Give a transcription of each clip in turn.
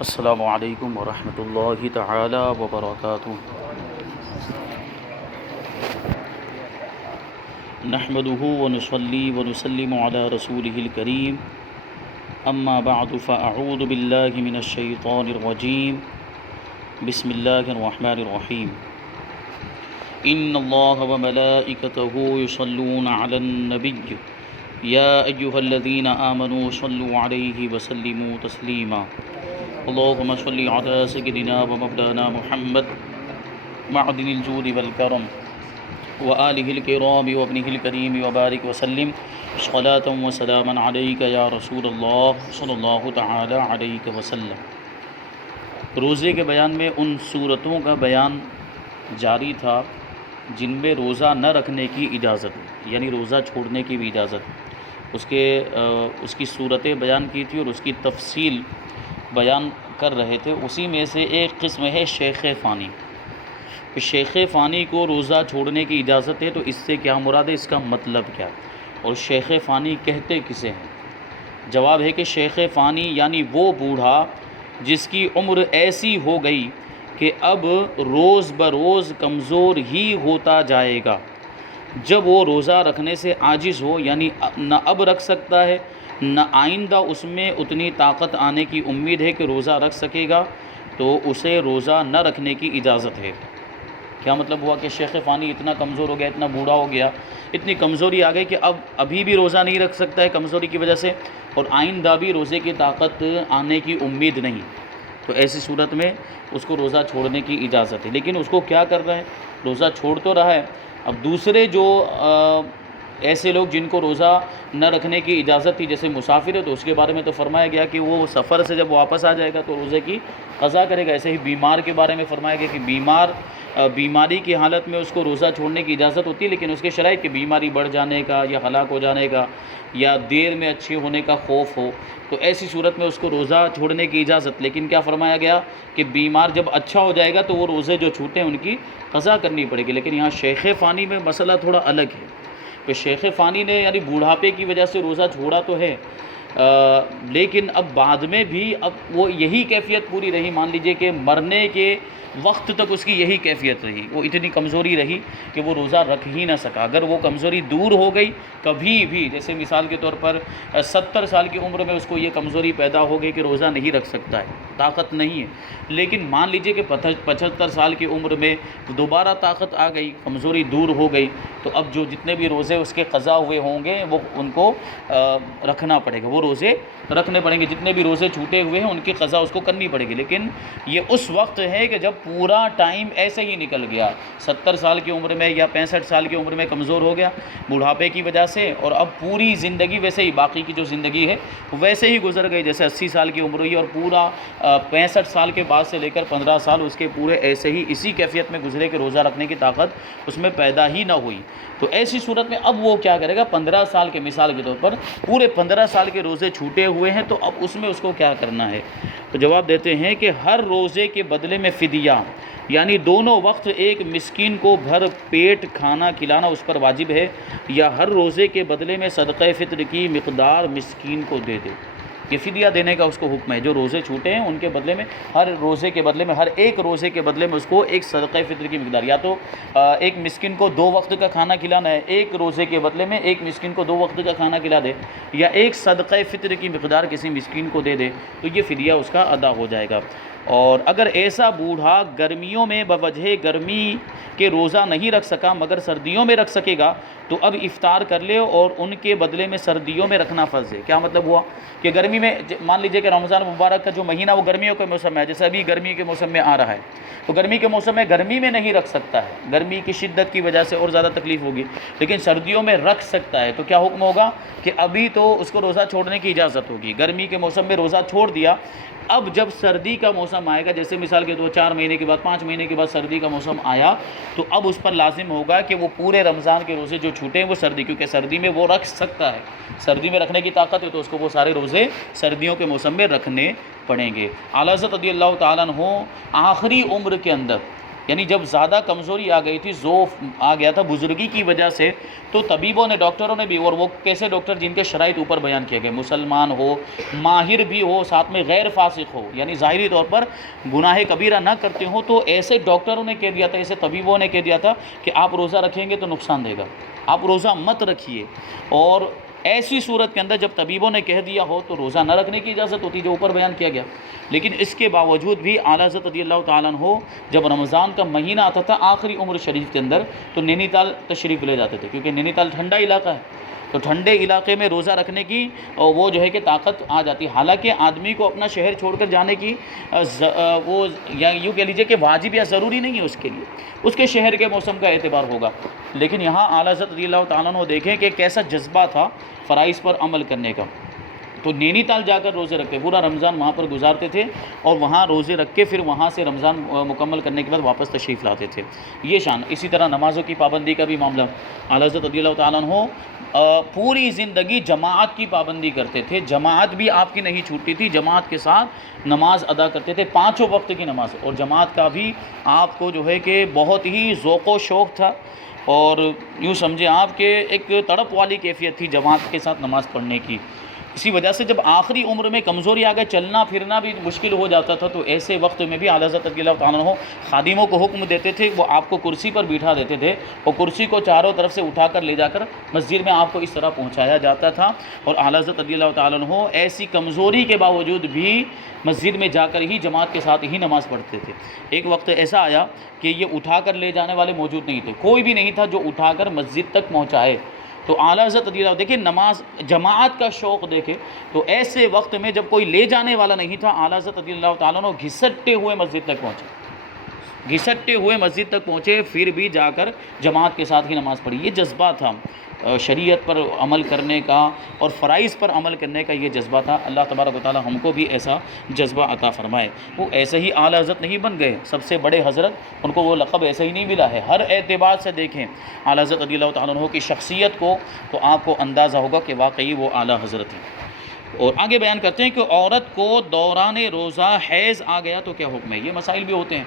السلام علیکم ورحمۃ اللہ تعالی وبرکاتہ۔ نحمده ونصلي ونسلم على رسوله الكريم، اما بعد فاعوذ باللہ من الشیطان الرجیم، بسم اللہ الرحمن الرحیم۔ ان اللہ وملائکتہ یصلون علی النبی یا ایھا الذین آمنوا صلوا علیہ وسلموا تسلیما۔ اللهم صل على سيدنا ومولانا محمد معدن الجود والكرم وآله الكرام وابنه الكريم وبارك وسلم صلاة وسلاما عليك يا رسول الله صلی اللہ تعالی علیہ وسلم۔ روزے کے بیان میں ان صورتوں کا بیان جاری تھا جن میں روزہ نہ رکھنے کی اجازت ہے، یعنی روزہ چھوڑنے کی بھی اجازت ہے۔ اس کی صورتیں بیان کی تھی اور اس کی تفصیل بیان کر رہے تھے۔ اسی میں سے ایک قسم ہے شیخ فانی۔ شیخ فانی کو روزہ چھوڑنے کی اجازت ہے، تو اس سے کیا مراد ہے، اس کا مطلب کیا، اور شیخ فانی کہتے کسے ہیں؟ جواب ہے کہ شیخ فانی یعنی وہ بوڑھا جس کی عمر ایسی ہو گئی کہ اب روز بروز کمزور ہی ہوتا جائے گا۔ جب وہ روزہ رکھنے سے عاجز ہو، یعنی نہ اب رکھ سکتا ہے نہ آئندہ اس میں اتنی طاقت آنے کی امید ہے کہ روزہ رکھ سکے گا، تو اسے روزہ نہ رکھنے کی اجازت ہے۔ کیا مطلب ہوا کہ شیخ فانی اتنا کمزور ہو گیا، اتنا بوڑھا ہو گیا، اتنی کمزوری آ گئی کہ ابھی بھی روزہ نہیں رکھ سکتا ہے کمزوری کی وجہ سے، اور آئندہ بھی روزے کی طاقت آنے کی امید نہیں، تو ایسی صورت میں اس کو روزہ چھوڑنے کی اجازت ہے۔ لیکن اس کو کیا کر رہا ہے، روزہ چھوڑ تو رہا ہے، اب دوسرے جو ایسے لوگ جن کو روزہ نہ رکھنے کی اجازت تھی، جیسے مسافر ہے، تو اس کے بارے میں تو فرمایا گیا کہ وہ سفر سے جب واپس آ جائے گا تو روزے کی قضا کرے گا۔ ایسے ہی بیمار کے بارے میں فرمایا گیا کہ بیماری کی حالت میں اس کو روزہ چھوڑنے کی اجازت ہوتی ہے، لیکن اس کے شرائط کہ بیماری بڑھ جانے کا یا ہلاک ہو جانے کا یا دیر میں اچھے ہونے کا خوف ہو، تو ایسی صورت میں اس کو روزہ چھوڑنے کی اجازت۔ لیکن کیا فرمایا گیا کہ بیمار جب اچھا ہو جائے گا تو وہ روزے جو چھوٹے ہیں ان کی قضا کرنی پڑے گی۔ لیکن یہاں شیخ فانی میں مسئلہ تھوڑا الگ ہے کہ شیخ فانی نے یعنی بوڑھاپے کی وجہ سے روزہ چھوڑا تو ہے، لیکن اب بعد میں بھی اب وہ یہی کیفیت پوری رہی، مان لیجئے کہ مرنے کے وقت تک اس کی یہی کیفیت رہی، وہ اتنی کمزوری رہی کہ وہ روزہ رکھ ہی نہ سکا۔ اگر وہ کمزوری دور ہو گئی کبھی بھی، جیسے مثال کے طور پر 70 سال کی عمر میں اس کو یہ کمزوری پیدا ہو گئی کہ روزہ نہیں رکھ سکتا ہے، طاقت نہیں ہے، لیکن مان لیجئے کہ 75 سال کی عمر میں دوبارہ طاقت آ گئی، کمزوری دور ہو گئی، تو اب جو جتنے بھی روزے اس کے قضا ہوئے ہوں گے وہ ان کو رکھنا پڑے گا، وہ روزے رکھنے پڑیں گے، جتنے بھی روزے چھوٹے ہوئے ہیں ان کی قضا اس کو کرنی پڑے گی۔ لیکن یہ اس وقت ہے کہ جب پورا ٹائم ایسے ہی نکل گیا، 70 سال کی عمر میں یا 65 سال کی عمر میں کمزور ہو گیا بڑھاپے کی وجہ سے، اور اب پوری زندگی ویسے ہی باقی کی جو زندگی ہے ویسے ہی گزر گئی، جیسے 80 سال کی عمر ہوئی اور پورا 65 سال کے بعد سے لے کر 15 سال اس کے پورے ایسے ہی اسی کیفیت میں گزرے کہ روزہ رکھنے کی طاقت اس میں پیدا ہی نہ ہوئی، تو ایسی صورت میں اب وہ کیا کرے گا، 15 سال کے مثال کے طور پر پورے 15 سال کے روزے چھوٹے ہوئے ہیں، تو اب اس میں اس کو کیا کرنا ہے؟ تو جواب دیتے ہیں کہ ہر روزے کے بدلے میں فدیہ، یعنی دونوں وقت ایک مسکین کو بھر پیٹ کھانا کھلانا اس پر واجب ہے، یا ہر روزے کے بدلے میں صدقہ فطر کی مقدار مسکین کو دے دے۔ یہ فدیہ دینے کا اس کو حکم ہے، جو روزے چھوٹے ہیں ان کے بدلے میں ہر روزے کے بدلے میں ہر ایک روزے کے بدلے میں اس کو ایک صدقہ فطر کی مقدار، یا تو ایک مسکین کو 2 وقت کا کھانا کھلانا ہے، ایک روزے کے بدلے میں ایک مسکین کو 2 وقت کا کھانا کھلا دے، یا ایک صدقہ فطر کی مقدار کسی مسکین کو دے دے، تو یہ فدیہ اس کا ادا ہو جائے گا۔ اور اگر ایسا بوڑھا گرمیوں میں بوجہ گرمی کے روزہ نہیں رکھ سکا مگر سردیوں میں رکھ سکے گا، تو اب افطار کر لے اور ان کے بدلے میں سردیوں میں رکھنا فرض ہے۔ کیا مطلب ہوا کہ گرمی میں مان لیجئے کہ رمضان مبارک کا جو مہینہ وہ گرمیوں کے موسم ہے، جیسے ابھی گرمی کے موسم میں آ رہا ہے، تو گرمی کے موسم میں گرمی میں نہیں رکھ سکتا ہے، گرمی کی شدت کی وجہ سے اور زیادہ تکلیف ہوگی، لیکن سردیوں میں رکھ سکتا ہے، تو کیا حکم ہوگا کہ ابھی تو اس کو روزہ چھوڑنے کی اجازت ہوگی۔ گرمی کے موسم میں روزہ چھوڑ دیا، اب جب سردی کا موسم آئے گا، جیسے مثال کے 4 مہینے کے بعد 5 مہینے کے بعد سردی کا موسم آیا، تو اب اس پر لازم ہوگا کہ وہ پورے رمضان کے روزے جو چھوٹے ہیں وہ سردی، کیونکہ سردی میں وہ رکھ سکتا ہے، سردی میں رکھنے کی طاقت ہے، تو اس کو وہ سارے روزے سردیوں کے موسم میں رکھنے پڑیں گے۔ اعلیٰ حضرت رضی اللہ تعالیٰ عنہ آخری عمر کے اندر یعنی جب زیادہ کمزوری آ گئی تھی، ضعف آ گیا تھا بزرگی کی وجہ سے، تو طبیبوں نے، ڈاکٹروں نے بھی، اور وہ کیسے ڈاکٹر جن کے شرائط اوپر بیان کیے گئے، مسلمان ہو، ماہر بھی ہو، ساتھ میں غیر فاسق ہو، یعنی ظاہری طور پر گناہ کبیرہ نہ کرتے ہوں، تو ایسے ڈاکٹروں نے کہہ دیا تھا، ایسے طبیبوں نے کہہ دیا تھا کہ آپ روزہ رکھیں گے تو نقصان دے گا، آپ روزہ مت رکھیے۔ اور ایسی صورت کے اندر جب طبیبوں نے کہہ دیا ہو تو روزہ نہ رکھنے کی اجازت ہوتی، جو اوپر بیان کیا گیا۔ لیکن اس کے باوجود بھی اعلیٰ حضرت رضی اللہ تعالیٰ عنہ جب رمضان کا مہینہ آتا تھا آخری عمر شریف کے اندر، تو نینی تال تشریف لے جاتے تھے، کیونکہ نینی تال ٹھنڈا علاقہ ہے، تو ٹھنڈے علاقے میں روزہ رکھنے کی وہ جو ہے کہ طاقت آ جاتی۔ حالانکہ آدمی کو اپنا شہر چھوڑ کر جانے کی وہ یا یوں کہہ لیجیے کہ واجب یا ضروری نہیں ہے اس کے لیے، اس کے شہر کے موسم کا اعتبار ہوگا۔ لیکن یہاں اعلیٰ حضرت رضی اللہ تعالیٰ عنہ دیکھیں کہ کیسا جذبہ تھا فرائض پر عمل کرنے کا، تو نینی تال جا کر روزے رکھتے، پورا رمضان وہاں پر گزارتے تھے، اور وہاں روزے رکھ کے پھر وہاں سے رمضان مکمل کرنے کے بعد واپس تشریف لاتے تھے، یہ شان۔ اسی طرح نمازوں کی پابندی کا بھی معاملہ، اعلیٰ حضرت رضی اللہ تعالیٰ عنہ پوری زندگی جماعت کی پابندی کرتے تھے، جماعت بھی آپ کی نہیں چھوٹتی تھی، جماعت کے ساتھ نماز ادا کرتے تھے، پانچوں وقت کی نماز، اور جماعت کا بھی آپ کو جو ہے کہ بہت ہی ذوق و شوق تھا، اور یوں سمجھیں آپ کے ایک تڑپ والی کیفیت تھی جماعت کے ساتھ نماز پڑھنے کی۔ اسی وجہ سے جب آخری عمر میں کمزوری آ گئے، چلنا پھرنا بھی مشکل ہو جاتا تھا، تو ایسے وقت میں بھی اعلیٰ حضرت رضی اللہ تعالیٰ عنہ خادموں کو حکم دیتے تھے، وہ آپ کو کرسی پر بٹھا دیتے تھے، اور کرسی کو چاروں طرف سے اٹھا کر لے جا کر مسجد میں آپ کو اس طرح پہنچایا جاتا تھا، اور اعلیٰ حضرت رضی اللہ تعالیٰ عنہ ایسی کمزوری کے باوجود بھی مسجد میں جا کر ہی جماعت کے ساتھ ہی نماز پڑھتے تھے۔ ایک وقت ایسا آیا کہ یہ اٹھا کر لے جانے والے موجود نہیں تھے، کوئی بھی نہیں تھا جو اٹھا کر مسجد تک پہنچائے، تو اعلیٰ حضرت رضی اللہ دیکھیں نماز جماعت کا شوق دیکھے، تو ایسے وقت میں جب کوئی لے جانے والا نہیں تھا، اعلیٰ حضرت رضی اللہ تعالیٰ عنہ گھسٹتے ہوئے مسجد تک پہنچے، گھسٹتے ہوئے مسجد تک پہنچے، پھر بھی جا کر جماعت کے ساتھ ہی نماز پڑھی۔ یہ جذبہ تھا شریعت پر عمل کرنے کا اور فرائض پر عمل کرنے کا، یہ جذبہ تھا۔ اللہ تبارک و تعالی ہم کو بھی ایسا جذبہ عطا فرمائے۔ وہ ایسے ہی اعلیٰ حضرت نہیں بن گئے، سب سے بڑے حضرت، ان کو وہ لقب ایسے ہی نہیں ملا ہے۔ ہر اعتبار سے دیکھیں اعلیٰ حضرت رضی اللہ تعالیٰ عنہ کی شخصیت کو، تو آپ کو اندازہ ہوگا کہ واقعی وہ اعلیٰ حضرت ہیں۔ اور آگے بیان کرتے ہیں کہ عورت کو دوران روزہ حیض آ گیا تو کیا حکم ہے۔ یہ مسائل بھی ہوتے ہیں،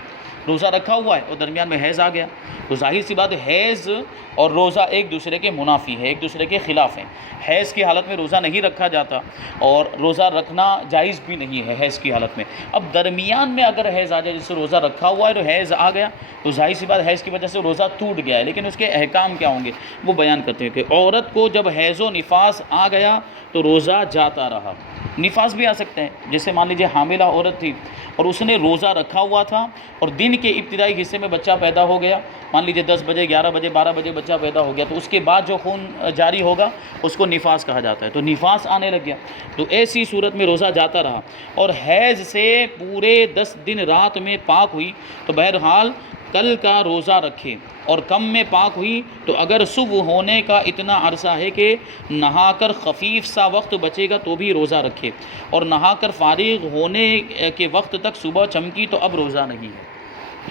روزہ رکھا ہوا ہے اور درمیان میں حیض آ گیا، تو ظاہر سی بات ہے حیض اور روزہ ایک دوسرے کے منافی ہے، ایک دوسرے کے خلاف ہیں۔ حیض کی حالت میں روزہ نہیں رکھا جاتا، اور روزہ رکھنا جائز بھی نہیں ہے حیض کی حالت میں۔ اب درمیان میں اگر حیض آ جائے، جس سے روزہ رکھا ہوا ہے تو حیض آ گیا، تو ظاہر سی بات حیض کی وجہ سے روزہ ٹوٹ گیا ہے، لیکن اس کے احکام کیا ہوں گے وہ بیان کرتے ہیں کہ عورت کو جب حیض و نفاس آ گیا تو روزہ جاتا رہا۔ نفاس بھی آ سکتے ہیں، جیسے مان لیجیے حاملہ عورت تھی اور اس نے روزہ رکھا ہوا تھا، اور دن کے ابتدائی حصے میں بچہ پیدا ہو گیا، مان لیجیے 10 بجے 11 بجے 12 بجے بچہ پیدا ہو گیا، تو اس کے بعد جو خون جاری ہوگا اس کو نفاس کہا جاتا ہے، تو نفاس آنے لگ گیا، تو ایسی صورت میں روزہ جاتا رہا، اور حیض سے پورے 10 دن رات میں پاک ہوئی تو بہرحال کل کا روزہ رکھے، اور کم میں پاک ہوئی تو اگر صبح ہونے کا اتنا عرصہ ہے کہ نہا کر خفیف سا وقت بچے گا تو بھی روزہ رکھے، اور نہا کر فارغ ہونے کے وقت تک صبح چمکی تو اب روزہ نہیں ہے۔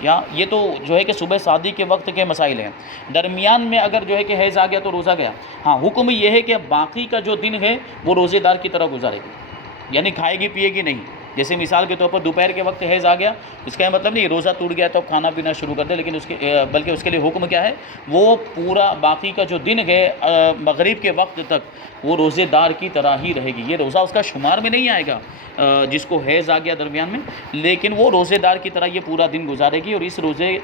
یا یہ تو جو ہے کہ صبح صادق کے وقت کے مسائل ہیں، درمیان میں اگر جو ہے کہ حیض آ گیا تو روزہ گیا۔ ہاں حکم یہ ہے کہ باقی کا جو دن ہے وہ روزے دار کی طرح گزارے گی، یعنی کھائے گی پیے گی نہیں۔ جیسے مثال کے طور پر دوپہر کے وقت حیض آ گیا، اس کا مطلب نہیں روزہ ٹوٹ گیا تو کھانا پینا شروع کر دے، لیکن بلکہ اس کے لیے حکم کیا ہے، وہ پورا باقی کا جو دن ہے مغرب کے وقت تک وہ روزے دار کی طرح ہی رہے گی۔ یہ روزہ اس کا شمار میں نہیں آئے گا جس کو حیض آ گیا درمیان میں، لیکن وہ روزے دار کی طرح یہ پورا دن گزارے گی، اور اس روزے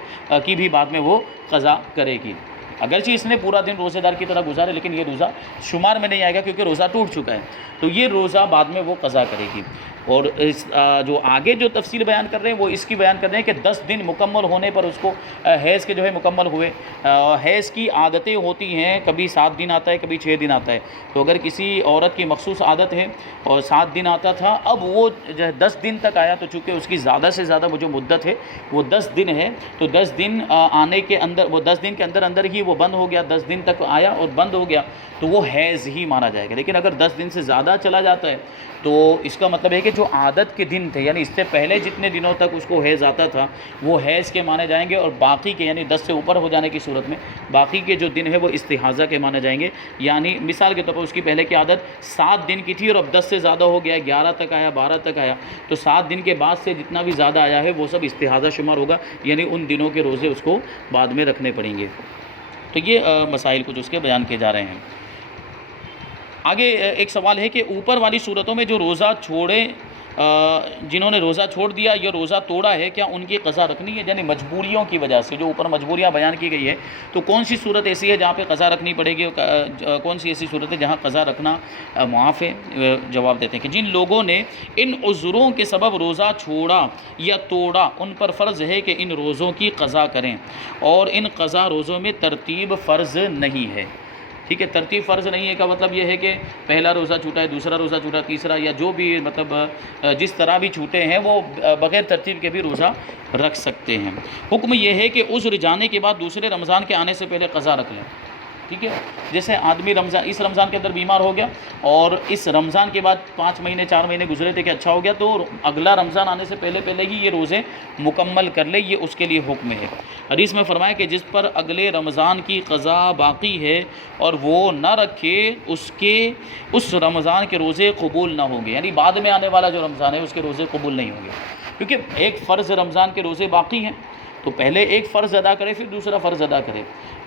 کی بھی بعد میں وہ قضا کرے گی۔ اگرچہ اس نے پورا دن روزے دار کی طرح گزارے، لیکن یہ روزہ شمار میں نہیں آئے گا کیونکہ روزہ ٹوٹ چکا ہے، تو یہ روزہ بعد میں وہ قضا کرے گی۔ اور اس جو آگے جو تفصیل بیان کر رہے ہیں وہ اس کی بیان کر رہے ہیں کہ 10 دن مکمل ہونے پر اس کو حیض کے جو ہے مکمل ہوئے، حیض کی عادتیں ہوتی ہیں، کبھی 7 دن آتا ہے کبھی 6 دن آتا ہے، تو اگر کسی عورت کی مخصوص عادت ہے اور 7 دن آتا تھا، اب وہ جو ہے 10 دن تک آیا، تو چونکہ اس کی زیادہ سے زیادہ وہ جو مدت ہے وہ 10 دن ہے، تو 10 دن آنے کے اندر، وہ 10 دن کے اندر اندر ہی وہ بند ہو گیا، 10 دن تک آیا اور بند ہو گیا تو وہ حیض ہی مانا جائے گا۔ لیکن اگر 10 دن سے زیادہ چلا جاتا ہے تو اس کا مطلب ہے کہ جو عادت کے دن تھے یعنی اس سے پہلے جتنے دنوں تک اس کو حیض آتا تھا وہ حیض کے مانے جائیں گے، اور باقی کے یعنی 10 سے اوپر ہو جانے کی صورت میں باقی کے جو دن ہے وہ استحاضہ کے مانے جائیں گے۔ یعنی مثال کے طور پر اس کی پہلے کی عادت 7 دن کی تھی اور اب 10 سے زیادہ ہو گیا، 11 تک آیا، 12 تک آیا، تو 7 دن کے بعد سے جتنا بھی زیادہ آیا ہے وہ سب استحاضہ شمار ہوگا، یعنی ان دنوں کے روزے اس کو بعد میں رکھنے پڑیں گے۔ تو یہ مسائل کچھ اس کے بیان کیے جا رہے ہیں۔ آگے ایک سوال ہے کہ اوپر والی صورتوں میں جو روزہ چھوڑے جنہوں نے روزہ چھوڑ دیا یا روزہ توڑا ہے کیا ان کی قضا رکھنی ہے؟ یعنی مجبوریوں کی وجہ سے جو اوپر مجبوریاں بیان کی گئی ہے تو کون سی صورت ایسی ہے جہاں پہ قضا رکھنی پڑے گی، کون سی ایسی صورت ہے جہاں قضا رکھنا معاف ہے؟ جواب دیتے ہیں کہ جن لوگوں نے ان عذروں کے سبب روزہ چھوڑا یا توڑا ان پر فرض ہے کہ ان روزوں کی قضا کریں، اور ان قضا روزوں میں ترتیب فرض نہیں ہے۔ ٹھیک ہے، ترتیب فرض نہیں ہے کا مطلب یہ ہے کہ پہلا روزہ چھوٹا ہے، دوسرا روزہ چھوٹا، تیسرا، یا جو بھی مطلب جس طرح بھی چھوٹے ہیں وہ بغیر ترتیب کے بھی روزہ رکھ سکتے ہیں۔ حکم یہ ہے کہ عذر جانے کے بعد دوسرے رمضان کے آنے سے پہلے قضا رکھ لیں۔ ٹھیک ہے، جیسے آدمی اس رمضان کے اندر بیمار ہو گیا اور اس رمضان کے بعد 5 مہینے 4 مہینے گزرے تھے کہ اچھا ہو گیا، تو اگلا رمضان آنے سے پہلے ہی یہ روزے مکمل کر لے، یہ اس کے لیے حکم ہے۔ حدیث میں فرمایا کہ جس پر اگلے رمضان کی قضا باقی ہے اور وہ نہ رکھے اس رمضان کے روزے قبول نہ ہوں گے، یعنی بعد میں آنے والا جو رمضان ہے اس کے روزے قبول نہیں ہوں گے، کیونکہ ایک فرض رمضان کے روزے باقی ہیں تو پہلے ایک فرض ادا کرے پھر دوسرا فرض ادا کرے،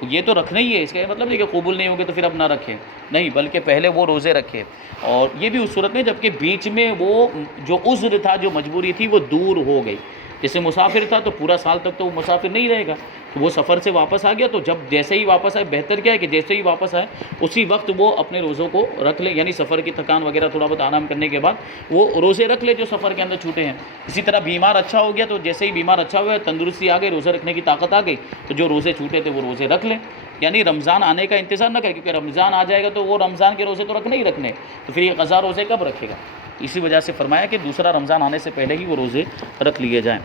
یہ تو رکھنا ہی ہے، اس کا مطلب نہیں کہ قبول نہیں ہوں گے تو پھر اب نہ رکھے، نہیں، بلکہ پہلے وہ روزے رکھے، اور یہ بھی اس صورت میں جبکہ بیچ میں وہ جو عذر تھا، جو مجبوری تھی وہ دور ہو گئی۔ جیسے مسافر تھا تو پورا سال تک تو وہ مسافر نہیں رہے گا، تو وہ سفر سے واپس آ گیا، تو جب جیسے ہی واپس آئے، بہتر کیا ہے کہ جیسے ہی واپس آئے اسی وقت وہ اپنے روزوں کو رکھ لے، یعنی سفر کی تھکان وغیرہ تھوڑا بہت آرام کرنے کے بعد وہ روزے رکھ لے جو سفر کے اندر چھوٹے ہیں۔ اسی طرح بیمار اچھا ہو گیا تو جیسے ہی بیمار اچھا ہوا، تندرستی آ گئی، روزے رکھنے کی طاقت آ گئی، تو جو روزے چھوٹے تھے وہ روزے رکھ لیں، یعنی رمضان آنے کا انتظار نہ کرے، کیونکہ رمضان آ جائے گا تو وہ رمضان کے روزے تو رکھنے ہی رکھنے، تو پھر یہ قضا روزے کب رکھے گا؟ اسی وجہ سے فرمایا کہ دوسرا رمضان آنے سے پہلے ہی وہ روزے رکھ لیے جائیں،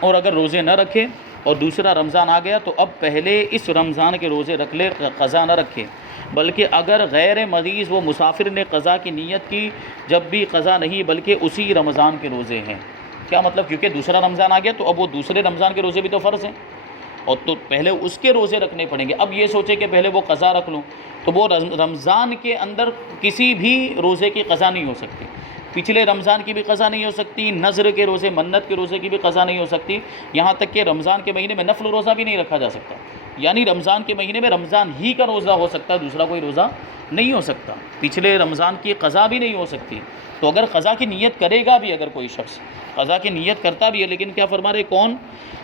اور اگر روزے نہ رکھے اور دوسرا رمضان آ گیا تو اب پہلے اس رمضان کے روزے رکھ لے، قضا نہ رکھے، بلکہ اگر غیر مریض وہ مسافر نے قضا کی نیت کی جب بھی قضا نہیں بلکہ اسی رمضان کے روزے ہیں۔ کیا مطلب؟ کیونکہ دوسرا رمضان آ گیا تو اب وہ دوسرے رمضان کے روزے بھی تو فرض ہیں، اور تو پہلے اس کے روزے رکھنے پڑیں گے۔ اب یہ سوچے کہ پہلے وہ قضا رکھ لوں تو وہ رمضان کے اندر کسی بھی روزے کی قضا نہیں ہو سکتی، پچھلے رمضان کی بھی قضا نہیں ہو سکتی، نذر کے روزے، منت کے روزے کی بھی قضا نہیں ہو سکتی، یہاں تک کہ رمضان کے مہینے میں نفل روزہ بھی نہیں رکھا جا سکتا، یعنی رمضان کے مہینے میں رمضان ہی کا روزہ ہو سکتا ہے، دوسرا کوئی روزہ نہیں ہو سکتا، پچھلے رمضان کی قضا بھی نہیں ہو سکتی۔ تو اگر قضا کی نیت کرے گا بھی، اگر کوئی شخص قضا کی نیت کرتا بھی ہے، لیکن کیا فرما رہے کون؟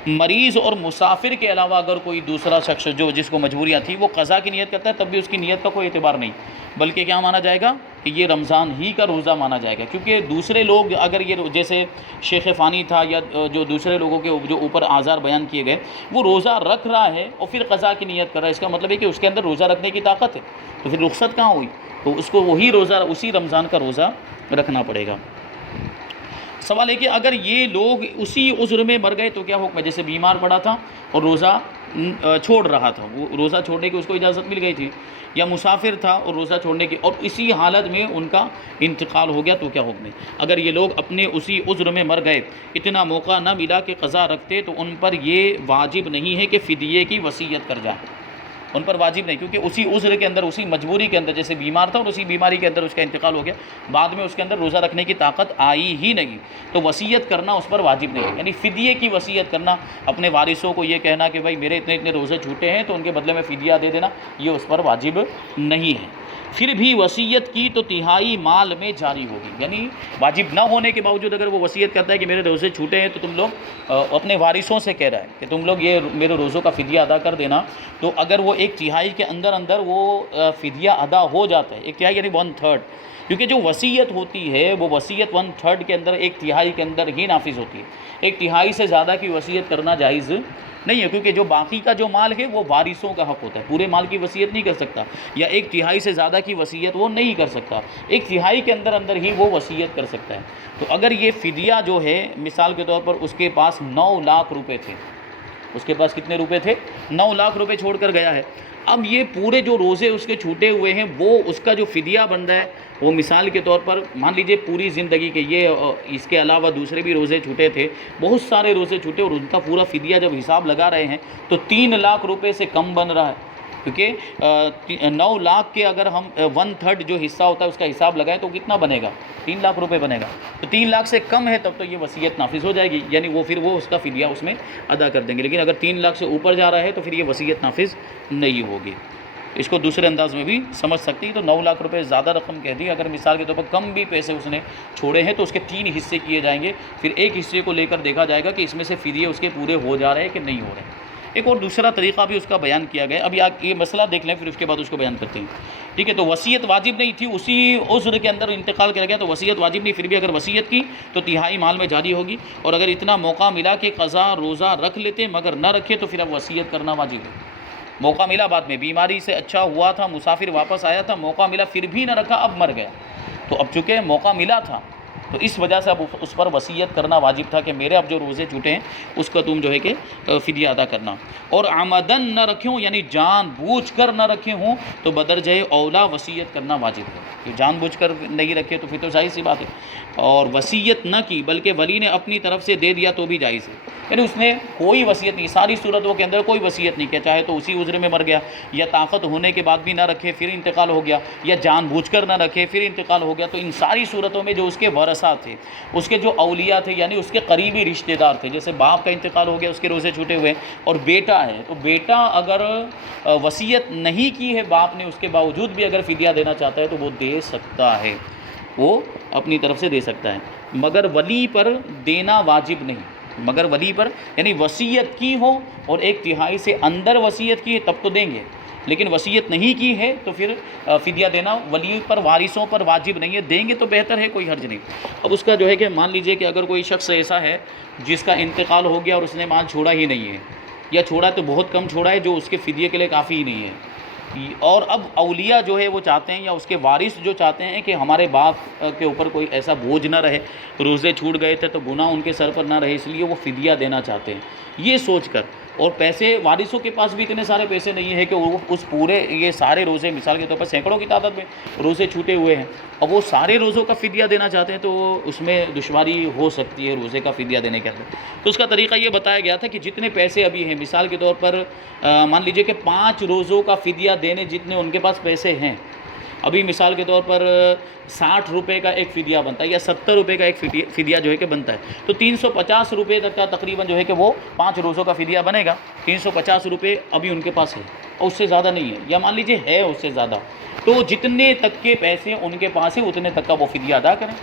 مریض اور مسافر کے علاوہ اگر کوئی دوسرا شخص جس کو مجبوریاں تھی وہ قضا کی نیت کرتا ہے، تب بھی اس کی نیت کا کوئی اعتبار نہیں، بلکہ کیا مانا جائے گا کہ یہ رمضان ہی کا روزہ مانا جائے گا، کیونکہ دوسرے لوگ اگر یہ جیسے شیخ فانی تھا یا جو دوسرے لوگوں کے جو اوپر آزار بیان کیے گئے، وہ روزہ رکھ رہا ہے اور پھر قضا کی نیت کر رہا ہے، اس کا مطلب ہے کہ اس کے اندر روزہ رکھنے کی طاقت ہے، تو پھر رخصت کہاں ہوئی؟ تو اس کو وہی روزہ، اسی رمضان کا روزہ رکھنا پڑے گا۔ سوال ہے کہ اگر یہ لوگ اسی عذر میں مر گئے تو کیا حکم ہے؟ جیسے بیمار پڑا تھا اور روزہ چھوڑ رہا تھا، وہ روزہ چھوڑنے کی اس کو اجازت مل گئی تھی، یا مسافر تھا اور روزہ چھوڑنے کی، اور اسی حالت میں ان کا انتقال ہو گیا تو کیا حکم ہے؟ اگر یہ لوگ اپنے اسی عذر میں مر گئے، اتنا موقع نہ ملا کہ قضا رکھتے، تو ان پر یہ واجب نہیں ہے کہ فدیے کی وصیت کر جائیں، ان پر واجب نہیں، کیونکہ اسی عذر کے اندر، اسی مجبوری کے اندر، جیسے بیمار تھا اور اسی بیماری کے اندر اس کا انتقال ہو گیا، بعد میں اس کے اندر روزہ رکھنے کی طاقت آئی ہی نہیں، تو وصیت کرنا اس پر واجب نہیں ہے، یعنی فدیے کی وصیت کرنا، اپنے وارثوں کو یہ کہنا کہ بھائی میرے اتنے روزے چھوٹے ہیں تو ان کے بدلے میں فدیہ دے دینا، یہ اس پر واجب نہیں ہے۔ پھر بھی وصیت کی تو تہائی مال میں جاری ہوگی، یعنی واجب نہ ہونے کے باوجود اگر وہ وصیت کرتا ہے کہ میرے روزے چھوٹے ہیں تو تم لوگ اپنے وارثوں سے کہہ رہا ہے کہ تم لوگ یہ میرے روزوں کا فدیہ ادا کر دینا، تو اگر وہ 1/3 کے اندر وہ فدیہ ادا ہو جاتا ہے، 1/3 یعنی 1/3، کیونکہ جو وصیت ہوتی ہے وہ وصیت 1/3 کے اندر، 1/3 کے اندر ہی نافذ ہوتی ہے، 1/3 سے زیادہ کی وصیت کرنا جائز نہیں ہے، کیونکہ جو باقی کا جو مال ہے وہ وارثوں کا حق ہوتا ہے، پورے مال کی وصیت نہیں کر سکتا، یا 1/3 سے زیادہ کی وصیت وہ نہیں کر سکتا، 1/3 کے اندر ہی وہ وصیت کر سکتا ہے۔ تو اگر یہ فدیہ جو ہے مثال کے طور پر اس کے پاس 9 لاکھ روپے تھے، اس کے پاس کتنے روپے تھے؟ 9 لاکھ روپے چھوڑ کر گیا ہے۔ اب یہ پورے جو روزے اس کے چھوٹے ہوئے ہیں وہ اس کا جو فدیہ بن رہا ہے وہ مثال کے طور پر مان لیجئے پوری زندگی کے یہ اس کے علاوہ دوسرے بھی روزے چھوٹے تھے، بہت سارے روزے چھوٹے، اور ان کا پورا فدیہ جب حساب لگا رہے ہیں تو 3 لاکھ روپے سے کم بن رہا ہے، کیونکہ 9 لاکھ کے اگر ہم 1/3 جو حصہ ہوتا ہے اس کا حساب لگائیں تو کتنا بنے گا؟ 3 لاکھ روپے بنے گا۔ تو 3 لاکھ سے کم ہے تب تو یہ وصیت نافذ ہو جائے گی، یعنی وہ پھر وہ اس کا فدیہ اس میں ادا کر دیں گے، لیکن اگر 3 لاکھ سے اوپر جا رہا ہے تو پھر یہ وصیت نافذ نہیں ہوگی۔ اس کو دوسرے انداز میں بھی سمجھ سکتی ہے، تو 9 لاکھ روپے زیادہ رقم کہہ دی، اگر مثال کے طور پر کم بھی پیسے اس نے چھوڑے ہیں تو اس کے 3 حصے کیے جائیں گے، پھر ایک حصے کو لے کر دیکھا جائے گا کہ اس میں سے فدیے اس کے پورے ہو جا رہے ہیں کہ نہیں ہو رہے ہیں۔ ایک اور دوسرا طریقہ بھی اس کا بیان کیا گیا، ابھی آپ یہ مسئلہ دیکھ لیں پھر اس کے بعد اس کو بیان کرتے ہیں، ٹھیک ہے؟ تو وصیت واجب نہیں تھی، اسی عذر کے اندر انتقال کر گیا تو وصیت واجب نہیں، پھر بھی اگر وصیت کی تو تہائی مال میں جاری ہوگی، اور اگر اتنا موقع ملا کہ قضا روزہ رکھ لیتے مگر نہ رکھے تو پھر اب وصیت کرنا واجب ہے۔ موقع ملا بعد میں، بیماری سے اچھا ہوا تھا، مسافر واپس آیا تھا، موقع ملا پھر بھی نہ رکھا، اب مر گیا، تو اب چونکہ موقع ملا تھا تو اس وجہ سے اب اس پر وصیت کرنا واجب تھا کہ میرے اب جو روزے چھوٹے ہیں اس کا تم جو ہے کہ فدیہ ادا کرنا۔ اور عمدن نہ رکھے ہوں، یعنی جان بوجھ کر نہ رکھے ہوں تو بدرجہ اولا وصیت کرنا واجب ہے، کہ جان بوجھ کر نہیں رکھے تو پھر تو ظاہر سی بات ہے، اور وصیت نہ کی بلکہ ولی نے اپنی طرف سے دے دیا تو بھی جائز ہے، یعنی اس نے کوئی وصیت نہیں، ساری صورتوں کے اندر کوئی وصیت نہیں کیا، چاہے تو اسی عذر میں مر گیا، یا طاقت ہونے کے بعد بھی نہ رکھے پھر انتقال ہو گیا، یا جان بوجھ کر نہ رکھے پھر انتقال ہو گیا، تو ان ساری صورتوں میں جو اس کے ورثہ تھے، اس کے جو اولیاء تھے یعنی اس کے قریبی رشتہ دار تھے، جیسے باپ کا انتقال ہو گیا اس کے روزے چھوٹے ہوئے، اور بیٹا ہے تو بیٹا اگر وصیت نہیں کی ہے باپ نے، اس کے باوجود بھی اگر فدیہ دینا چاہتا ہے تو وہ دے سکتا ہے، وہ اپنی طرف سے دے سکتا ہے، مگر ولی پر دینا واجب نہیں، مگر ولی پر یعنی وصیت کی ہو اور 1/3 سے اندر وصیت کی ہے تب تو دیں گے، لیکن وصیت نہیں کی ہے تو پھر فدیہ دینا ولی پر وارثوں پر واجب نہیں ہے، دیں گے تو بہتر ہے، کوئی حرج نہیں۔ اب اس کا جو ہے کہ مان لیجئے کہ اگر کوئی شخص ایسا ہے جس کا انتقال ہو گیا اور اس نے مال چھوڑا ہی نہیں ہے، یا چھوڑا تو بہت کم چھوڑا ہے جو اس کے فدیے کے لیے کافی ہی نہیں ہے، اور اب اولیاء جو ہے وہ چاہتے ہیں یا اس کے وارث جو چاہتے ہیں کہ ہمارے باپ کے اوپر کوئی ایسا بوجھ نہ رہے، روزے چھوٹ گئے تھے تو گناہ ان کے سر پر نہ رہے، اس لیے وہ فدیہ دینا چاہتے ہیں، یہ سوچ کر، اور پیسے وارثوں کے پاس بھی اتنے سارے پیسے نہیں ہیں کہ وہ اس پورے یہ سارے روزے مثال کے طور پر سینکڑوں کی تعداد میں روزے چھوٹے ہوئے ہیں، اب وہ سارے روزوں کا فدیہ دینا چاہتے ہیں تو اس میں دشواری ہو سکتی ہے روزے کا فدیہ دینے کے اندر، تو اس کا طریقہ یہ بتایا گیا تھا کہ جتنے پیسے ابھی ہیں، مثال کے طور پر مان لیجئے کہ 5 روزوں کا فدیہ دینے جتنے ان کے پاس پیسے ہیں، ابھی مثال کے طور پر 60 روپے کا ایک فدیہ بنتا ہے یا 70 روپے کا ایک فدیہ جو ہے کہ بنتا ہے، تو 350 روپے تک کا تقریباً جو ہے کہ وہ 5 روزوں کا فدیہ بنے گا، 350 روپے ابھی ان کے پاس ہے اور اس سے زیادہ نہیں ہے، یا مان لیجئے ہے اس سے زیادہ، تو جتنے تک کے پیسے ان کے پاس ہیں اتنے تک کا وہ فدیہ ادا کریں،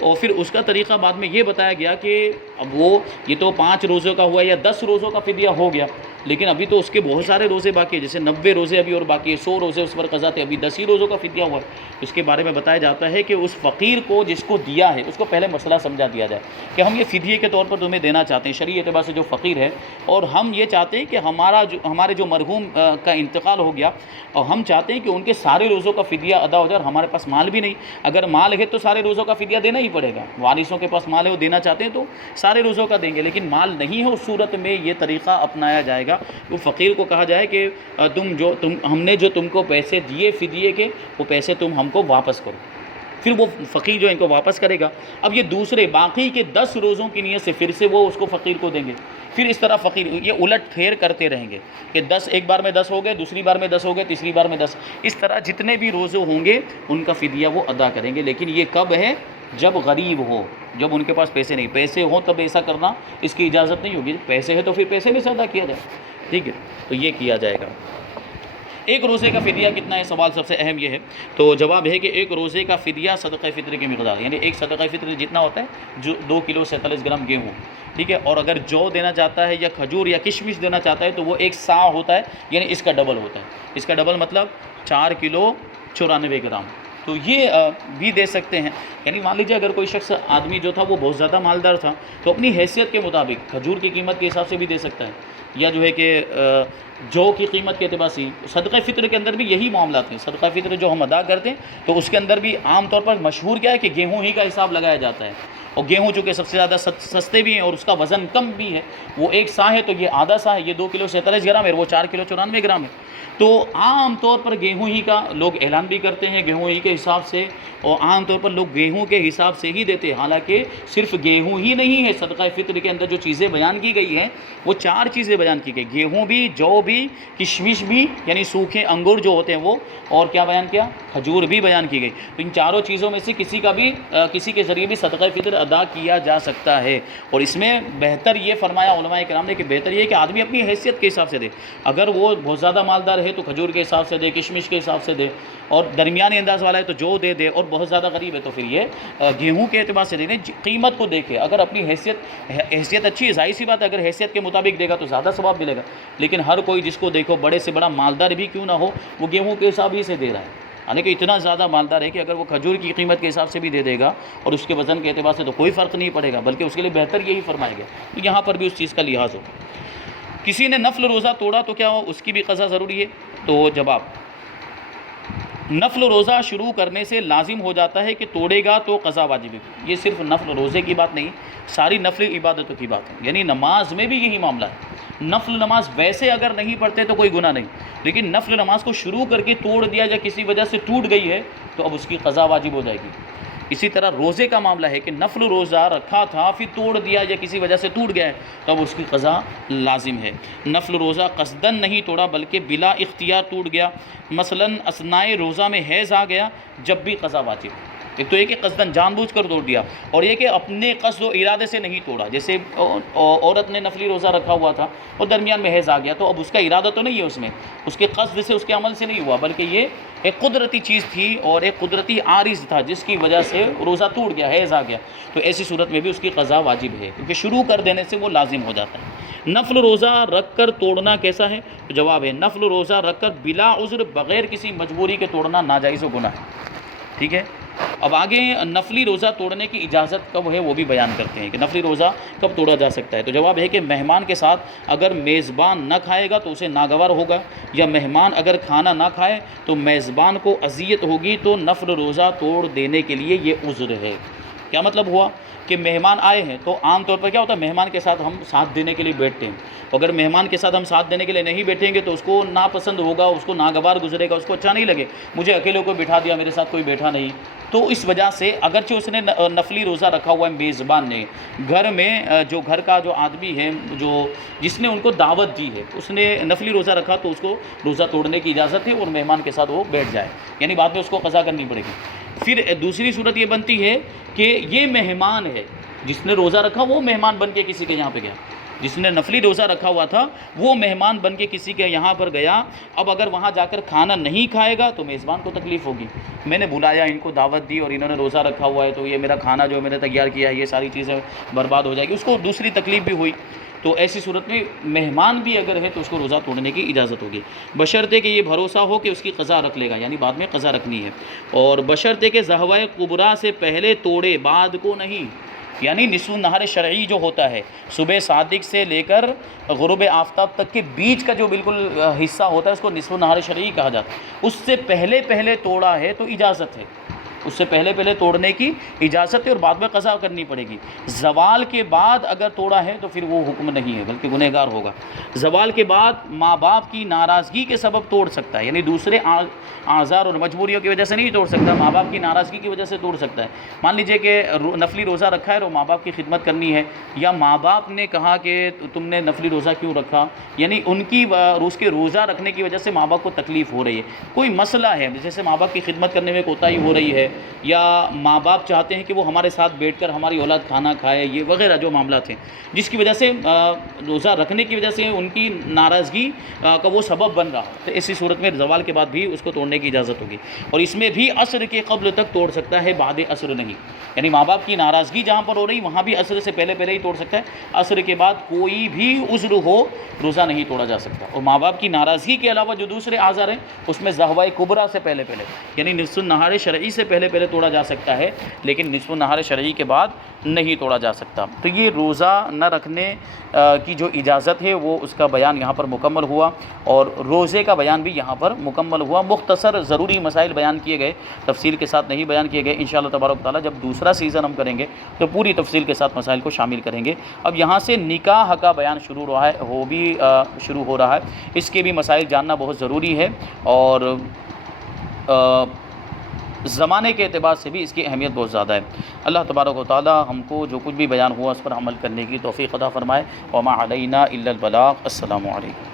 اور پھر اس کا طریقہ بعد میں یہ بتایا گیا کہ اب وہ یہ تو 5 روزوں کا ہوا یا 10 روزوں کا فدیہ ہو گیا، لیکن ابھی تو اس کے بہت سارے روزے باقی ہیں، جیسے 90 روزے ابھی اور باقی ہے، 100 روزے اس پر قضا تھے، ابھی 10 ہی روزوں کا فدیہ ہوا ہے، اس کے بارے میں بتایا جاتا ہے کہ اس فقیر کو جس کو دیا ہے اس کو پہلے مسئلہ سمجھا دیا جائے کہ ہم یہ فدیے کے طور پر تمہیں دینا چاہتے ہیں شرعی اعتبار سے جو فقیر ہے، اور ہم یہ چاہتے ہیں کہ ہمارے جو مرحوم کا انتقال ہو گیا، اور ہم چاہتے ہیں کہ ان کے سارے روزوں کا فدیہ ادا ہو جائے، اور ہمارے پاس مال بھی نہیں، اگر مال ہے تو سارے روزوں کا فدیہ دینا ہی پڑے گا، وارثوں کے پاس مال ہے وہ دینا چاہتے ہیں تو سارے روزوں کا دیں گے، لیکن مال نہیں ہے اس صورت میں یہ طریقہ اپنایا جائے گا، وہ فقیر کو کہا جائے کہ ہم نے جو تم کو پیسے دیے فدیے کے وہ پیسے تم ہم کو واپس کرو، پھر وہ فقیر جو ان کو واپس کرے گا، اب یہ دوسرے باقی کے 10 روزوں کی نیت سے پھر سے وہ اس کو فقیر کو دیں گے، پھر اس طرح فقیر یہ الٹ پھیر کرتے رہیں گے کہ 10 ایک بار میں 10 ہو گئے، دوسری بار میں 10 ہو گئے، تیسری بار میں 10، اس طرح جتنے بھی روزے ہوں گے ان کا فدیہ وہ ادا کریں گے، لیکن یہ کب ہے؟ جب غریب ہو، جب ان کے پاس پیسے نہیں، پیسے ہوں تب ایسا کرنا اس کی اجازت نہیں ہوگی، پیسے ہے تو پھر پیسے میں سے ادا کیا جائے، ٹھیک ہے، تو یہ کیا جائے گا۔ ایک روزے کا فدیہ کتنا ہے؟ سوال سب سے اہم یہ ہے، تو جواب ہے کہ ایک روزے کا فدیہ صدقہ فطر کی مقدار، یعنی ایک صدقہ فطر جتنا ہوتا ہے جو 2 کلو 47 گرام گیہوں، ٹھیک ہے، اور اگر جو دینا چاہتا ہے یا کھجور یا کشمش دینا چاہتا ہے تو وہ 1 سا ہوتا ہے، یعنی اس کا ڈبل ہوتا ہے، اس کا ڈبل مطلب 4 کلو 94 گرام، تو یہ بھی دے سکتے ہیں، یعنی مان لیجیے اگر کوئی شخص آدمی جو تھا وہ بہت زیادہ مالدار تھا تو اپنی حیثیت کے مطابق کھجور کی قیمت کے حساب سے بھی دے سکتا ہے، یا جو ہے کہ جو کی قیمت کے اعتبار سے. صدقہ فطر کے اندر بھی یہی معاملات ہیں. صدقہ فطر جو ہم ادا کرتے ہیں تو اس کے اندر بھی عام طور پر مشہور کیا ہے کہ گیہوں ہی کا حساب لگایا جاتا ہے. اور گیہوں چونکہ سب سے زیادہ سستے بھی ہیں اور اس کا وزن کم بھی ہے. وہ ایک سا ہے تو یہ آدھا سا ہے, یہ 2 کلو 47 گرام ہے, وہ 4 کلو 94 گرام ہے. تو عام طور پر گیہوں ہی کا لوگ اعلان بھی کرتے ہیں گیہوں ہی کے حساب سے, اور عام طور پر لوگ گیہوں کے حساب سے ہی دیتے ہیں. حالانکہ صرف گیہوں ہی نہیں ہے, صدقہ فطر کے اندر جو چیزیں بیان کی گئی ہیں وہ 4 چیزیں بیان کی گئی. گیہوں بھی, جو بھی, کشمش بھی یعنی سوکھے انگور جو ہوتے ہیں وہ, اور کیا بیان کیا, کھجور بھی بیان کی گئی. تو ان چاروں چیزوں میں سے کسی کے ذریعے بھی صدقہ فطر ادا کیا جا سکتا ہے. اور اس میں بہتر یہ فرمایا علماء کرام نے کہ بہتر یہ ہے کہ آدمی اپنی حیثیت کے حساب سے دے. اگر وہ بہت زیادہ مالدار ہے تو کھجور کے حساب سے دے, کشمش کے حساب سے دے, اور درمیانی انداز والا ہے تو جو دے دے, اور بہت زیادہ غریب ہے تو پھر یہ گیہوں کے اعتبار سے دے دیں. قیمت کو دیکھے, اگر اپنی حیثیت اچھی ہے, ظاہر سی بات ہے اگر حیثیت کے مطابق دے گا تو زیادہ ثواب ملے گا. لیکن ہر کوئی جس کو دیکھو بڑے سے بڑا مالدار بھی کیوں نہ ہو, وہ گیہوں کے حساب ہی سے دے رہا ہے. یعنی کہ اتنا زیادہ مالدار ہے کہ اگر وہ کھجور کی قیمت کے حساب سے بھی دے دے گا اور اس کے وزن کے اعتبار سے تو کوئی فرق نہیں پڑے گا, بلکہ اس کے لیے بہتر یہی فرمایا گیا. تو یہاں پر بھی اس چیز کا لحاظ ہو. کسی نے نفل روزہ توڑا تو کیا ہو, اس کی بھی قضا ضروری ہے. تو جواب, نفل روزہ شروع کرنے سے لازم ہو جاتا ہے کہ توڑے گا تو قضا واجب ہے. یہ صرف نفل روزے کی بات نہیں, ساری نفل عبادتوں کی بات ہے. یعنی نماز میں بھی یہی معاملہ ہے. نفل نماز ویسے اگر نہیں پڑھتے تو کوئی گناہ نہیں, لیکن نفل نماز کو شروع کر کے توڑ دیا یا کسی وجہ سے ٹوٹ گئی ہے تو اب اس کی قضا واجب ہو جائے گی. اسی طرح روزے کا معاملہ ہے کہ نفل روزہ رکھا تھا پھر توڑ دیا یا کسی وجہ سے ٹوٹ گیا ہے تو اب اس کی قضا لازم ہے. نفل روزہ قصدن نہیں توڑا بلکہ بلا اختیار ٹوٹ گیا, مثلا اثناء روزہ میں حیض آ گیا, جب بھی قضا واجب ہے. ایک تو یہ کہ قصدن جان بوجھ کر توڑ دیا, اور یہ کہ اپنے قصد و ارادے سے نہیں توڑا. جیسے عورت نے نفلی روزہ رکھا ہوا تھا اور درمیان میں حیض آ گیا, تو اب اس کا ارادہ تو نہیں ہے, اس میں اس کے قصد سے اس کے عمل سے نہیں ہوا, بلکہ یہ ایک قدرتی چیز تھی اور ایک قدرتی عارض تھا جس کی وجہ سے روزہ ٹوٹ گیا, حیض آ گیا. تو ایسی صورت میں بھی اس کی قضا واجب ہے, کیونکہ شروع کر دینے سے وہ لازم ہو جاتا ہے. نفل روزہ رکھ کر توڑنا کیسا ہے؟ تو جواب ہے, نفل روزہ رکھ کر بلا عذر بغیر کسی مجبوری کے توڑنا ناجائز و گناہ ہے. ٹھیک ہے. اب آگے نفلی روزہ توڑنے کی اجازت کب ہے وہ بھی بیان کرتے ہیں کہ نفلی روزہ کب توڑا جا سکتا ہے. تو جواب ہے کہ مہمان کے ساتھ اگر میزبان نہ کھائے گا تو اسے ناگوار ہوگا, یا مہمان اگر کھانا نہ کھائے تو میزبان کو اذیت ہوگی, تو نفل روزہ توڑ دینے کے لیے یہ عذر ہے. کیا مطلب ہوا کہ مہمان آئے ہیں تو عام طور پر کیا ہوتا ہے, مہمان کے ساتھ ہم ساتھ دینے کے لیے بیٹھتے ہیں. اگر مہمان کے ساتھ ہم ساتھ دینے کے لیے نہیں بیٹھیں گے تو اس کو ناپسند ہوگا, اس کو ناگوار گزرے گا, اس کو اچھا نہیں لگے, مجھے اکیلے کو بٹھا دیا, میرے ساتھ کوئی بیٹھا نہیں. تو اس وجہ سے اگرچہ اس نے نفلی روزہ رکھا ہوا ہے, میزبان نے گھر میں جو گھر کا جو آدمی ہے جو جس نے ان کو دعوت دی ہے اس نے نفلی روزہ رکھا, تو اس کو روزہ توڑنے کی اجازت ہے اور مہمان کے ساتھ وہ بیٹھ جائے, یعنی بعد میں اس کو قضا کرنی پڑے گی. پھر دوسری صورت یہ بنتی ہے کہ یہ مہمان ہے, جس نے روزہ رکھا وہ مہمان بن کے کسی کے یہاں پہ گیا, جس نے نفلی روزہ رکھا ہوا تھا وہ مہمان بن کے کسی کے یہاں پر گیا. اب اگر وہاں جا کر کھانا نہیں کھائے گا تو میزبان کو تکلیف ہوگی, میں نے بلایا, ان کو دعوت دی اور انہوں نے روزہ رکھا ہوا ہے, تو یہ میرا کھانا جو میں نے تیار کیا ہے یہ ساری چیزیں برباد ہو جائے گی, اس کو دوسری تکلیف بھی ہوئی. تو ایسی صورت میں مہمان بھی اگر ہے تو اس کو روزہ توڑنے کی اجازت ہوگی, بشرطے کہ یہ بھروسہ ہو کہ اس کی قضا رکھ لے گا, یعنی بعد میں قضا رکھنی ہے, اور بشرطے کہ ضحوہ کبریٰ سے پہلے توڑے, بعد کو نہیں. یعنی نصف النہار شرعی جو ہوتا ہے صبح صادق سے لے کر غروب آفتاب تک کے بیچ کا جو بالکل حصہ ہوتا ہے اس کو نصف النہار شرعی کہا جاتا ہے. اس سے پہلے توڑا ہے تو اجازت ہے, اس سے پہلے توڑنے کی اجازت ہے اور بعد میں قضا کرنی پڑے گی. زوال کے بعد اگر توڑا ہے تو پھر وہ حکم نہیں ہے بلکہ گنہگار ہوگا. زوال کے بعد ماں باپ کی ناراضگی کے سبب توڑ سکتا ہے, یعنی دوسرے اعذار اور مجبوریوں کی وجہ سے نہیں توڑ سکتا, ماں باپ کی ناراضگی کی وجہ سے توڑ سکتا ہے. مان لیجئے کہ نفلی روزہ رکھا ہے اور ماں باپ کی خدمت کرنی ہے, یا ماں باپ نے کہا کہ تم نے نفلی روزہ کیوں رکھا, یعنی ان کی روز کے روزہ رکھنے کی وجہ سے ماں باپ کو تکلیف ہو رہی ہے, کوئی مسئلہ ہے جیسے ماں باپ کی خدمت کرنے میں کوتاہی ہو رہی ہے, یا ماں باپ چاہتے ہیں کہ وہ ہمارے ساتھ بیٹھ کر ہماری اولاد کھانا کھائے, یہ وغیرہ جو معاملات ہیں جس کی وجہ سے روزہ رکھنے کی وجہ سے ان کی ناراضگی کا وہ سبب بن رہا, تو ایسی صورت میں زوال کے بعد بھی اس کو توڑنے کی اجازت ہوگی. اور اس میں بھی عصر کے قبل تک توڑ سکتا ہے, بعد عصر نہیں. یعنی ماں باپ کی ناراضگی جہاں پر ہو رہی وہاں بھی عصر سے پہلے ہی توڑ سکتا ہے, عصر کے بعد کوئی بھی عذر ہو روزہ نہیں توڑا جا سکتا. اور ماں باپ کی ناراضگی کے علاوہ جو دوسرے اعذار ہیں اس میں ضحوہ کبریٰ سے پہلے یعنی نصف النہار شرعی سے پہلے توڑا جا سکتا ہے، لیکن نصف النہار شرعی کے بعد نہیں توڑا جا سکتا۔ تو یہ روزہ نہ رکھنے کی جو اجازت ہے وہ اس کا بیان یہاں پر مکمل ہوا، اور روزے کا بیان بھی یہاں پر مکمل ہوا۔ مختصر ضروری مسائل بیان کیے گئے، تفصیل کے ساتھ نہیں بیان کیے گئے۔ انشاءاللہ تبارک و تعالیٰ جب دوسرا سیزن ہم کریں گے تو پوری تفصیل کے ساتھ مسائل کو شامل کریں گے۔ اب یہاں سے نکاح کا بیان شروع ہو رہا ہے، اس کے بھی مسائل جاننا بہت ضروری ہے، اور زمانے کے اعتبار سے بھی اس کی اہمیت بہت زیادہ ہے۔ اللہ تبارک و تعالی ہم کو جو کچھ بھی بیان ہوا اس پر عمل کرنے کی توفیق عطا فرمائے۔ وما علینا الا البلاغ۔ السلام علیکم۔